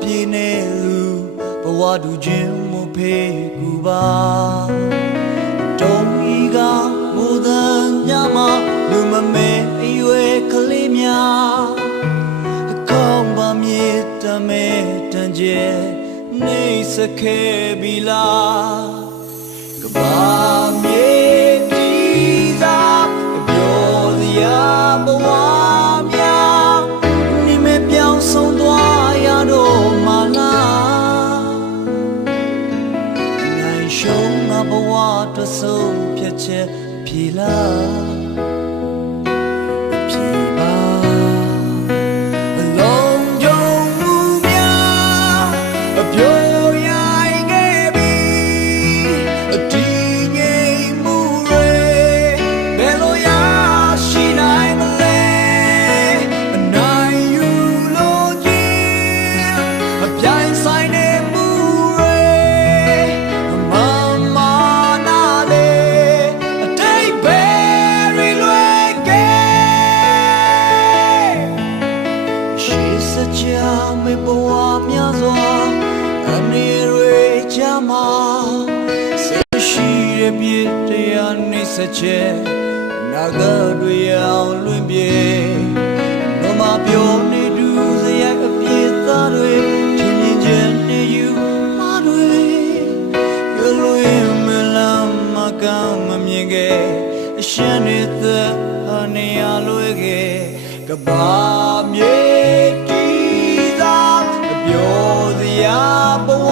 ပြေနေလူဘဝတူချင်းမဖေးကူပါတုံးဤကမူသညမလူမမဲအရွယ်ကလေးများအကောင်းပါမြေတမဲတန်ကျဲနေစခဲပြီလားကဘာမြေတီသာပြောစရာဘဝများနေမပြောင်းဆုံးသွားရတော့မလားနိုင်ရှုံးငါဘဝတစ်စုံဖြတ်ချက်ဖြေလားမေဘဝများစွာအနေတွေချမှာဆက်ရှိတဲ့ပြည့်တရားနေစချက်နာဂတွေအောင်လွင်ပြေဘမပြောနေတူစရိုက်အပြည့်သားတွေထင်မြင်ချက်နေယူမတွေရလွင်မလမ်းမကမမြင်ခဲ့အရှမ်းနေတဲ့အနေရလွယ်ခဲ့ကဘာမြေပြောစရာဘဝ